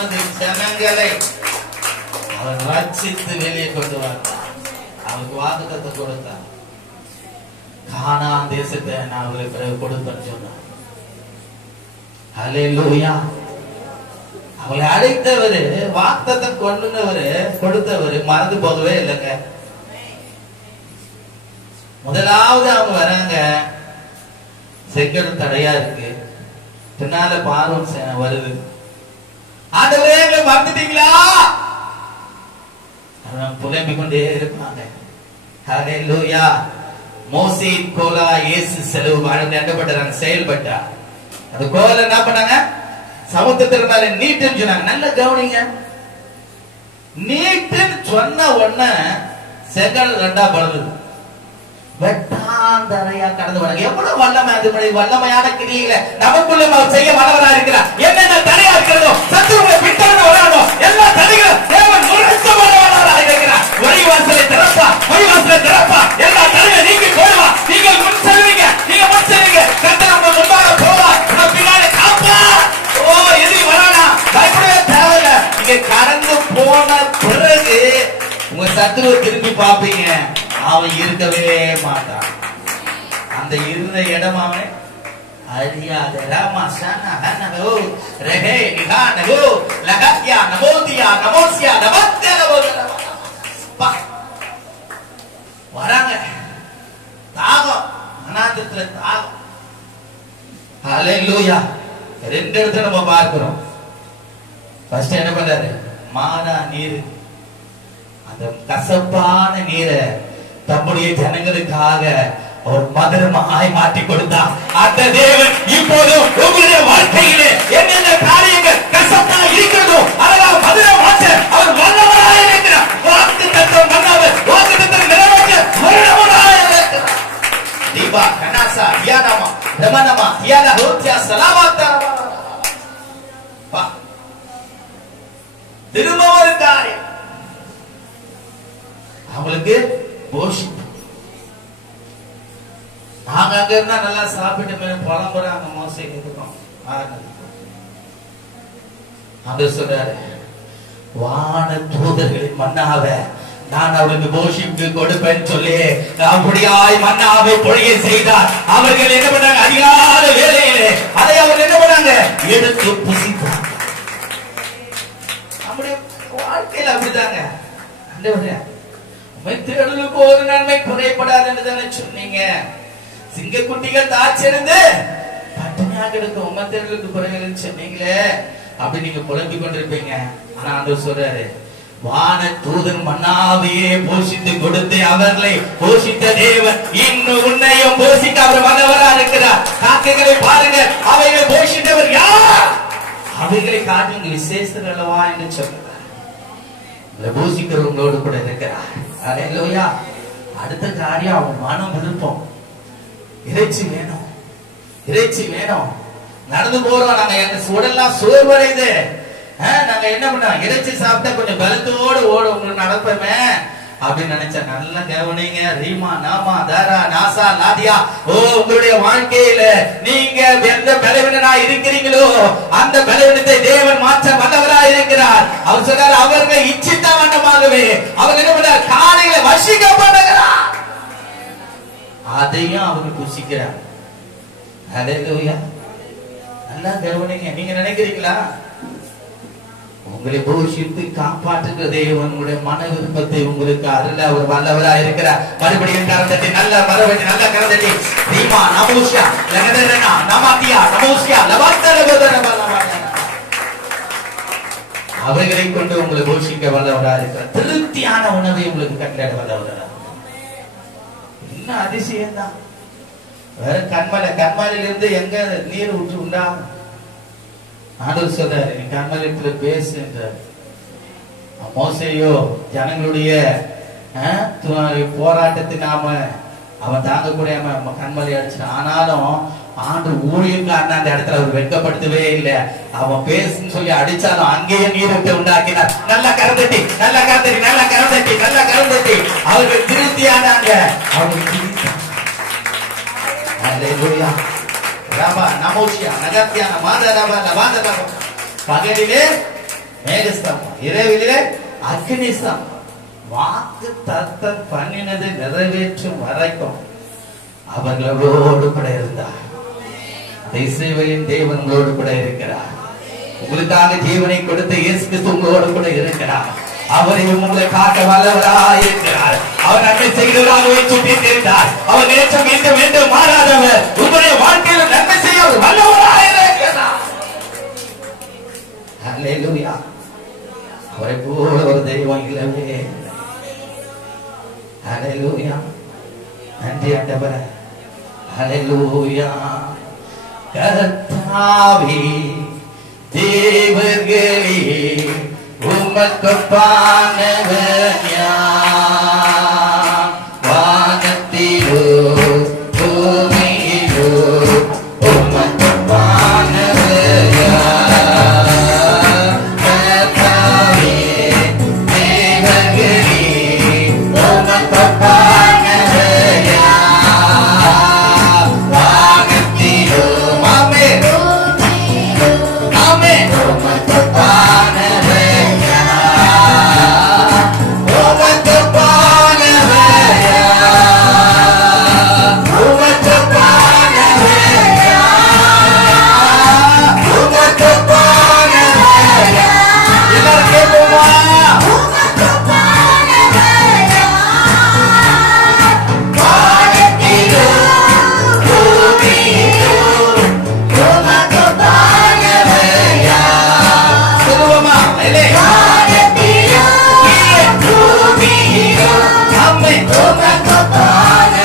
தமது ஜனங்களை அவர் ரட்சித்து வெளியே கொண்டு வந்தார். அவருக்கு வாக்குத்தத்தம் கொடுத்தார். கானான் தேசத்தை நான் அவங்களுக்கு பிறகு கொடுப்பேன்னு சொன்னார். ஹல்லேலூயா. அவளை அழைத்தவரு, வாக்குத்தத்தம் கொண்டுனவரு, கொடுத்தவரு மறந்து போகவே இல்லைங்க. முதலாவது அவங்க வராங்க, செங்கல் தடையா இருக்கு, பின்னால பார்வோன் வருது. ஆண்டவரே மறந்துட்டீங்களா? புலம்பிக் கொண்டே இருப்பாங்க. ஹல்லேலூயா. மோசேயின் கோலா இயேசு செலவு எண்ணப்பட்டாங்க, செயல்பட்டார். அந்த கோல என்ன பண்ணாங்க? சமுத்திரத்திற்கு மேல நீட்டுன்னு சொன்னாங்க. நல்ல கவனிங்க, நீட்டுன்னு சொன்ன உடனே செங்கல் ரெண்டா பழுது, வெட்டாந்தரையா கடந்து வராங்க. எவ்வளவு வல்லமை! அது வல்லமையான கிரியைகளை நமக்குள்ள செய்ய வல்லவராக இருக்கிறார். என்னென்ன தடையா இருக்கிறதோ, சத்துருவை பின்தொடர்ந்து வராதோ, எல்லா தடைகளும் தேவன் முழுக்க வல்லவராக இருக்கிறார். வழிவாசலை திறப்பா, வழிவாசலை திறப்பா, எல்லா தடையும் நீங்கி போடுவா. நீங்கள் முன் செல்வீங்க, நீங்க முன் செல்வீங்க. கர்த்தர் உங்க முன்பாக போவா, உங்க பின்னாடி காப்பா. ஓ, எதிரி வரானா பயப்படவே தேவையில்லை. நீங்க கடந்து போன பிறகு உங்க சத்துருவை திரும்பி பாப்பீங்க, அவன் இருக்கவே மாட்டான். அந்த இருந்த இடம் அவன் அறியாத. வராங்க, தாகம், அநாதத்துல தாகம். ஹல்லேலூயா. ரெண்டு இடத்துல நம்ம பார்க்கிறோம். ஃபர்ஸ்ட் என்ன பண்றாரு? மானா நீர், அந்த கசப்பான நீரை தம்முடைய ஜனங்களுக்காக அவர் மதுரமாய் மாற்றி கொடுத்தார். அந்த தேவன் இப்போது உங்களுடைய வாழ்க்கையிலே என்னென்ன காரியங்கள் கசப்பா இருக்கிறதோ அதெல்லாம் மதுரம் மாற்ற அவர் வல்லவராய் இருக்கிறார். வாக்குத்தத்தம் பண்ணவர், வாக்குத்தத்தம் நிறைவேற்ற வல்லவராய் இருக்கிறார். தீபா கனாசா தியானமா ரமணமா தியான ஹோத்யா சலாமாத்தா. திரும்ப ஒரு காரியம் அவங்களுக்கு போஷிப்பு. நாங்க அங்க இருந்தா நல்லா சாப்பிட்டு புலம்புறாங்க. மோசே இருக்கோம். அவர் சொல்றாரு, வான தூதர்களின் மன்னாவ நான் அவருக்கு போஷிப்பு கொடுப்பேன்னு சொல்லி அப்படியாய் மன்னாவை பொழிய செய்தார். அவர்கள் என்ன பண்ணாங்க? அதிகார வேலையிலே அதை அவர் என்ன பண்ணாங்க? எடுத்து புசித்தாங்க. நம்முடைய வாழ்க்கையில அப்படிதாங்க. தேடலுக்கு ஒரு நன்மை குறைபடாது என்று தானே சொன்னீங்க. சிங்கக்குட்டிகள் தாச்சிருந்து பட்டினியாக இருக்கும், உங்க தேடலுக்கு குறைகள் சொன்னீங்களே. அப்படி நீங்க புலம்பிக் கொண்டிருப்பீங்க. ஆனா ஆண்டவர் சொல்றாரு, வான தூதன் மன்னாவையே போஷித்து கொடுத்து அவர்களை போஷித்த தேவன் இன்னும் உன்னையும் போஷிக்க அவர் வல்லவராக இருக்கிறார். காக்கைகளை பாருங்க, அவைகளை போஷித்தவர் யார்? அவைகளை காட்டு விசேஷம் அல்லவா என்று சொல்றார். போஷிக்கிறவங்களோடு கூட இருக்கிறார். ஹல்லேலூயா. அடுத்த காரியம் அவன் மனம் விருப்பம். இறைச்சி வேணும், இறைச்சி வேணும். நடந்து போறோம், நாங்க எங்க உடல்லாம் சோர்வடையுது. நாங்க என்ன பண்ணோம்? இறைச்சி சாப்பிட்டா கொஞ்சம் பலத்தோடு ஓடும் நடப்பமே அப்படின்னு நினைச்சா. நல்ல கவனிங்க. ரீமா நாமா தாரா நாசா லாதியா. ஓ, உங்களுடைய வாழ்க்கையில நீங்க எந்த பலவீனனா இருக்கிறீங்களோ அந்த பலவீனத்தை தேவன் மாற்ற வல்லவராக இருக்கிறார். அவர் சொல்றார், அவர்கள் இச்சித்த வண்ணமாகவே அவர் என்ன பண்றார்? காலைகளை வசிக்க பண்ணுகிறார். அதையும் அவர் புசிக்கிறார். ஹல்லேலூயா. நல்லா கவனிங்க. நீங்க நினைக்கிறீங்களா உங்களை போஷித்து காப்பாற்றுகிற தேவன் உங்களுடைய மன விருப்பத்தை உங்களுக்கு அருள அவர் வல்லவராக இருக்கிறார். மறுபடியும் கரந்தட்டி, நல்ல மறுபடி நல்ல கரந்தட்டி. தீமா நமோஷியா லகதரனா நமாதியா நமோஷியா லவத்தரபதரபா. அவர்களை கொண்டு உங்களை போஷிக்க வல்லவராக இருக்கிறார். திருப்தியான உணவை உங்களுக்கு கட்டளை வல்லவராக. இன்னும் அதிசயம் தான். வேற கண்மலையிலிருந்து எங்க நீர் ஊற்று உண்டா? ஆண்டவர் சொல்றாரு, நீ கண்மலையில பேசு என்றார். மோசேயோ ஜனங்களுடைய போராட்டத்தினாம அவன் தாங்கக்கூடிய கண்மலை அடிச்சான். ஆனாலும் ஆண்டு ஊழியக்காரன் அந்த இடத்துல அவர் வெட்கப்படுத்தவே இல்லை. அவன் பேசுன்னு சொல்லி அடிச்சாலும் அங்கேயே நீரூற்றை உண்டாக்கினார். நல்ல கரந்தட்டி, நல்ல கரந்தட்டி, நல்ல கரந்தட்டி, நல்ல கரந்தட்டி. அவர்கள் திருப்தியானாங்க. அவர்கள் பகலிலே மேகஸ்தம்பம், இரவிலே அக்னி ஸ்தம்பம். வாக்கு தத்தம் பண்ணினது நிறைவேற்றும் வரைக்கும் அவர்களோடு கூட இருந்தார். இஸ்ரவேலின் தேவன் உங்களோடு கூட இருக்கிறார். உங்களுக்காக ஜீவனை கொடுத்த இயேசு கிறிஸ்து உங்களோடு கூட இருக்கிறார். அவரை உங்களை காக்க வல்லவராய் இருக்கிறார். அவர் நன்மை செய்கிறவராகவே சுட்டியிருந்தார். அவர் நேற்று மீண்டும் மீண்டும் மாறாதவர். உங்களுடைய வாழ்க்கையில் நன்மை செய்ய அவர் வல்லவராய் இருக்கிறார். ஹல்லேலூயா. அவரை போல ஒரு தெய்வம் இல்லவே இல்லை. ஹல்லேலூயா. நன்றி ஆண்டவரே. ஹல்லேலூயா. கர்த்தாவே தேவர்களே உமக்கொப்பானவர் யார்? வானத்திலோ பூமியிலோ உமக்கொப்பானவர் யார்? கர்த்தாவே தேவர்களே உமக்கொப்பானவர் யார்? வானத்திலோ ஆமென் ஆமென் உமக்கொப்பானவர் யார்? உமக்கொப்பானவர் யார்? உமக்கொப்பானவர் யார்? உமக்கொப்பானவர் யார்? எல்லாரும் கேட்போமா? வானத்திலோ பூமியிலோ உமக்கொப்பானவர் யார்? சொல்லுவோமா? இல்லை. வானத்திலோ பூமியிலோ ஆமென் உமக்கொப்பானவர்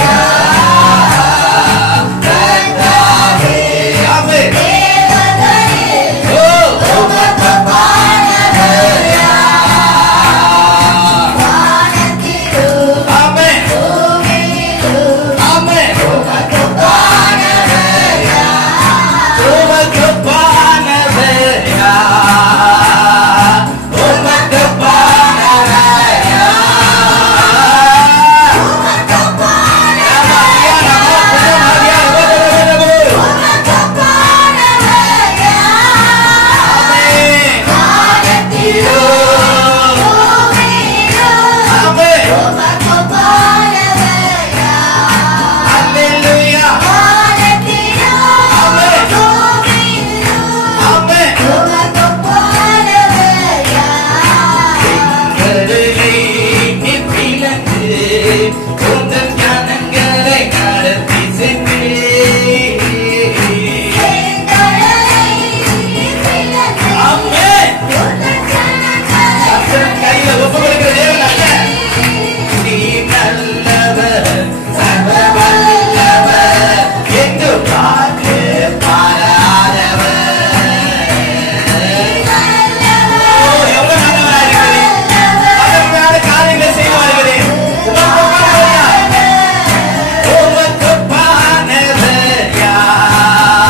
யார்? கர்த்தாவே ஆமென் ஓ உமக்கொப்பானவர் யார்? ஆமென் ஆமென் உமக்கொப்பானவர் யார்? உமக்கொப்பானவர் யார்? உமக்கொப்பானவர் யார்? ஆமென். வானத்திலோ ஆமென். அல்லேலூயா. ஆமென் ஆமென். கடலை நீர் பிளந்து உந்தன் ஞானங்களை நடத்தி சென்றீர். ஆமென். கர்த்தரின் கையில ஒப்பு கொடுக்கிற தேவன் அல்ல. நீ நல்லவர், சர்வ வல்லவர், என்று பார்த்து பாராதவர். ஓ, எவ்வளவு நல்லவரா இருக்கிறீர். அதற்கான காரியங்களை செய்து வருகிறேன். உமக்கொப்பானவர் யார்? உமக்கொப்பானவர் யார்?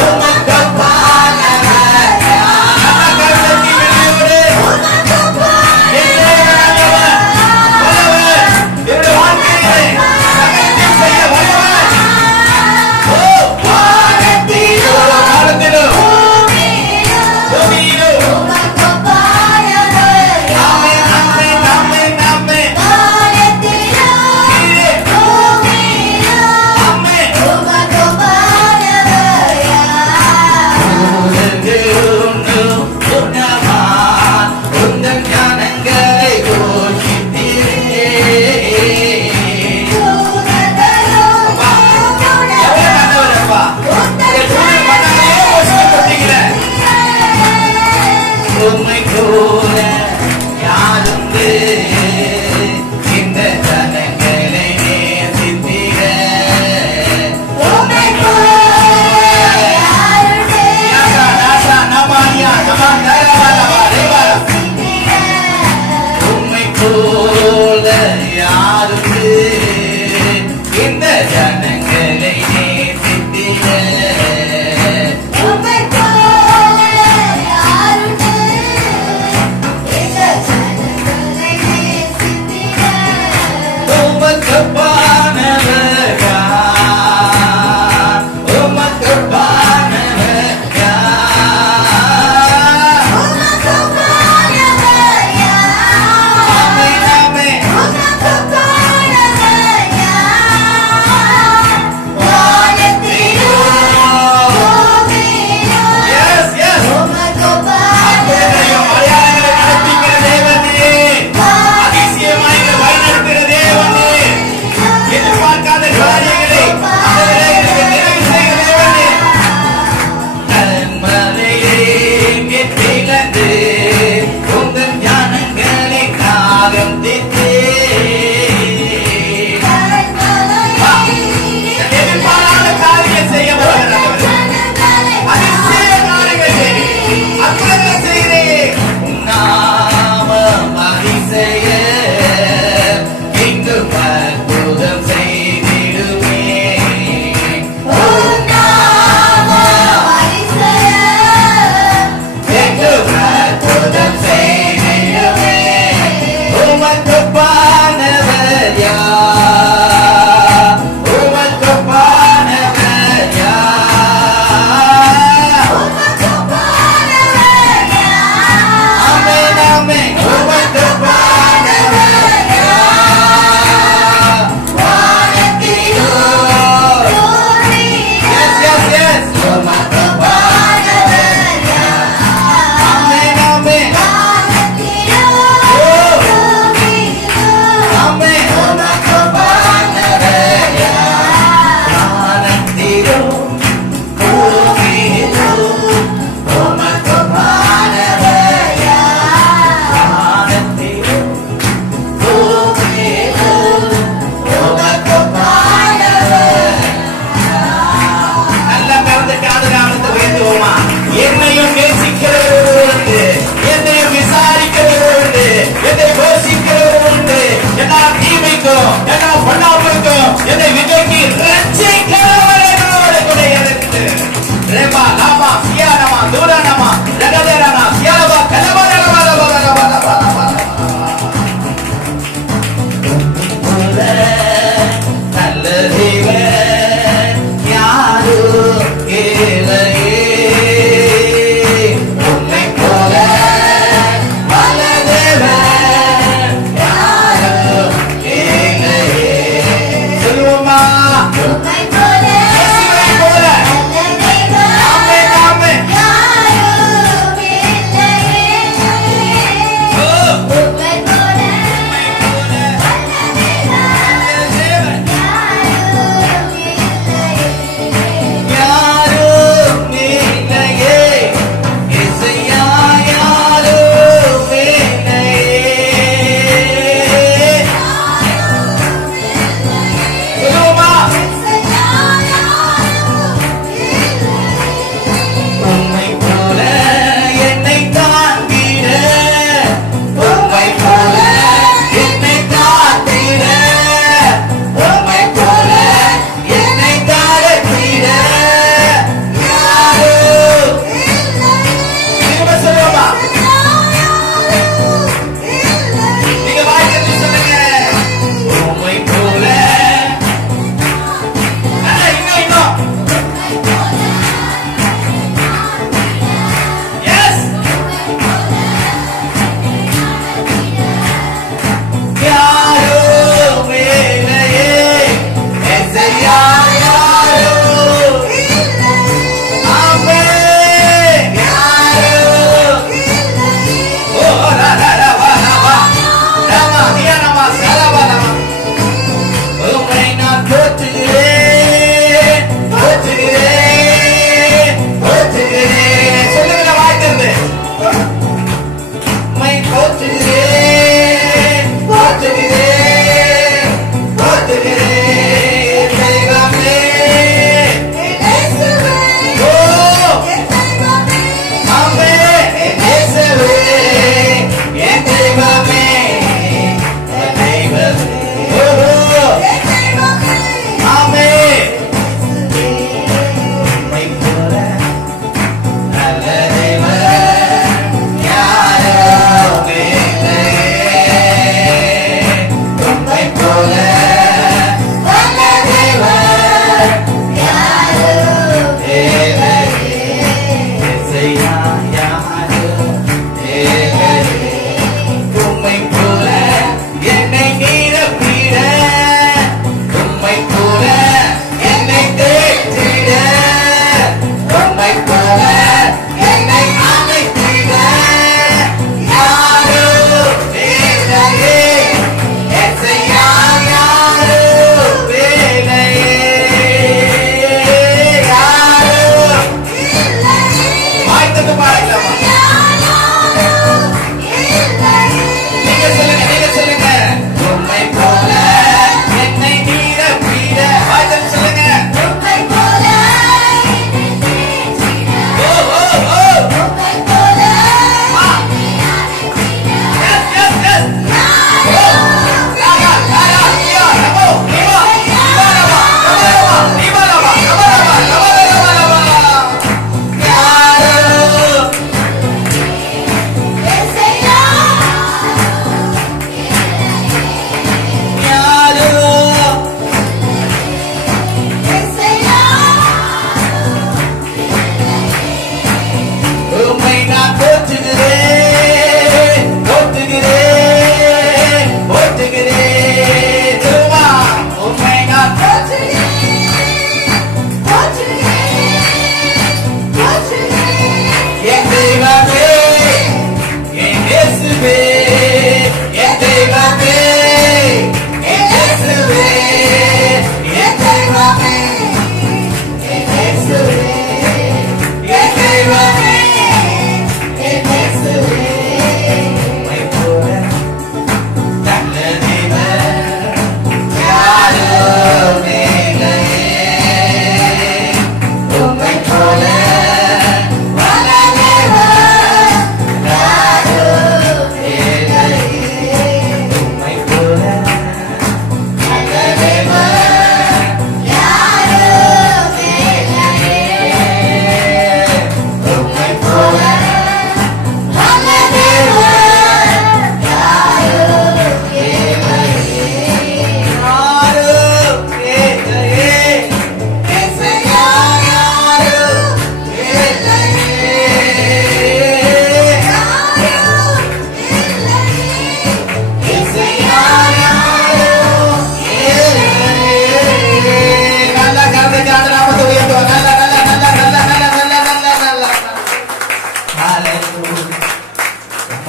உமக்கொப்பானவர் யார்? நல்ல கருத்தத்தி வெளியோடு என்னே நல்லவர், வல்லவர், என்னுடைய வாழ்க்கையிலே சகலத்தையும் செய்ய வல்லவர். ஓ, வானத்திலோ வானத்திலோ பூமியிலோ ஆமென் ஆமென் ஆமென் ஆமென். கீழே ஆமென். உலகெங்கும் உன்னதமான் உந்தன் ஞானங்களை கோஷித்தீரே. எவ்வளவு நல்லவரப்பா. இந்த சூரியன் மண்ணாலே கோஷிக்கப்பட்டீங்கள. உம்மை போல யாருண்டு இந்த ஜனங்களை நேசித்தீர. யாசா, நாசா, நமானியா, நமா, தரவா, நமா, தேவா. உம்மை போல யாருண்டு இந்த ஜனங்களை நேசித்தீர. யாருண்டு இந்த ஜனங்களை பிளந்து உங்கள் ஞானங்களை காலம் திட்டு எதிர்பாராத காரியம் செய்ய வருகிறார். அதிசய காரியங்கள் அற்புதங்கள் செய்கிறேன். நாமம் அதிசய இங்கு அற்புதம் செய்திடுமே. நாமம் அதிசய இங்கு அற்புதம்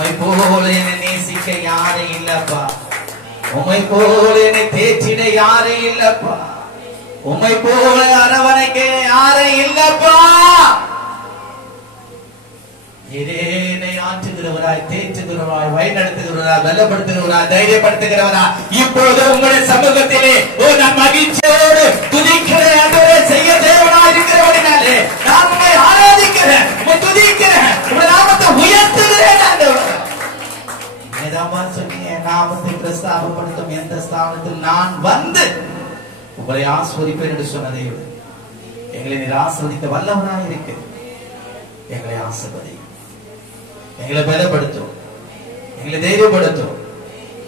உம்மை போல என்னை நேசிக்க யாரும் இல்லப்பா. உம்மை போல என்னை தேற்றிட யாரும் இல்லப்பா. உம்மை போல அரவணைக்க யாரும் இல்லப்பா. என்னை ஆற்றுகிறவராய், தேற்றுகிறவராய், வழிநடத்துகிறவராய், பலப்படுத்துகிறவராய், தைரியப்படுத்துகிறவராய் இப்பொழுது உங்களுடைய சமூகத்திலே நான் மகிழ்ச்சியோடு துதிக்கிறேன். செய்ய தேவனாய் இருக்கிறவனாலே நான் உம்மை ஆராதிக்கிறேன், உம்மை துதிக்கிறேன், உம்முடைய நாமத்தை உயர்த்துகிறேன். சொன்னீங்க நாமத்தை பிரஸ்தாபப்படுத்தும் எந்த ஸ்தானத்தில் நான் வந்து உங்களை ஆஸ்வதிப்பேன் என்று சொன்னதை எங்களை நீர் ஆஸ்வதிக்க வல்லவனாய் இருக்கு. எங்களை ஆசீர்வதி, எங்களை பலப்படுத்தும், எங்களை தைரியப்படுத்தும்.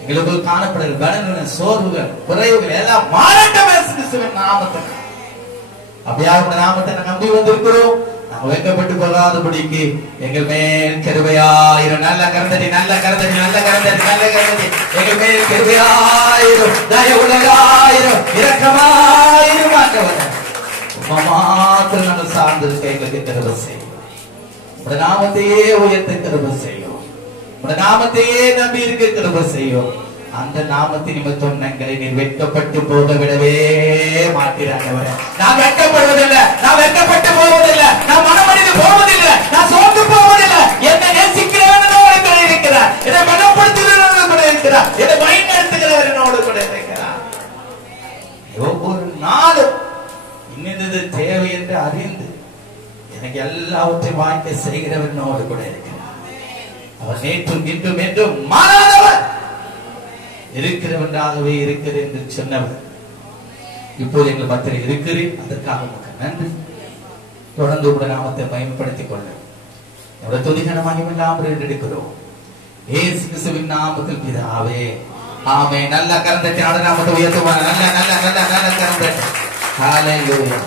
எங்களுக்குள் காணப்படுகிற பலன்கள், சோர்வுகள், குறைவுகள் எல்லாம் மாறட்டும் கிறிஸ்துவின் நாமத்தில். அப்படியாக நாமத்தை நம்பி வந்திருக்கிறோம். நாங்கள் வைக்கப்பட்டு போகாதபடிக்கு எங்கள் மேல் கிருபையாயிரும். நல்ல கரந்தடி, நல்ல கரந்தடி, நல்ல கரந்தடி, நல்ல கரந்தடி. எங்கள் மேல் கிருபையாயிரும், தயவுள்ளதாயிரும், இரக்கமாயிரும். மாத்திரம் நாங்கள் சார்ந்திருக்க எங்களுக்கு கிருபை செய்யும். உடைய நாமத்தையே உயர்த்த கிருபை செய்யும். உடைய நாமத்தையே நம்பி இருக்க கிருபை செய்யும். அந்த நாமத்தை நிமித்தம் எங்களை நீர் வெட்கப்பட்டு போக விடவே மாட்டீராண்டவரே. நான் வெட்கப்படுவதில்லை, நான் வெட்கப்பட்டு போவதில்லை, நான் மனமடிந்து போவதில்லை, நான் சோர்ந்து போவதில்லை. என்னை நேசிக்கிறவனோடு கூட இருக்கிறார், என்னை பலப்படுத்துகிறவனோடு கூட இருக்கிறார், என்னை வழிநடத்துகிறவனோடு கூட இருக்கிறார். ஒவ்வொரு நாளும் இன்னது தேவை என்று அறிந்து எனக்கு எல்லாவற்றையும் வாய்க்க செய்கிறவனோடு கூட இருக்கிறார். அவர் நேற்றும் இன்றும் என்றும் மாறாதவர், இருக்கிறவனாகவே இருக்கிறேன் என்று சொன்னவர் இப்போது எங்கள் மத்தியில் இருக்கிறேன். அதற்காக உங்களுக்கு நன்றி. தொடர்ந்து உடைய நாமத்தை பயன்படுத்திக் கொள்ள என்னுடைய துதிகரமாக நாமம் எடுக்கிறோம். இயேசு கிறிஸ்துவின் நாமத்தில் பிதாவே, ஆமென். நல்ல கரந்தத்தை நாமத்தை உயர்த்துவாங்க. நல்ல நல்ல நல்ல நல்ல கரந்தத்தை. ஹல்லேலூயா.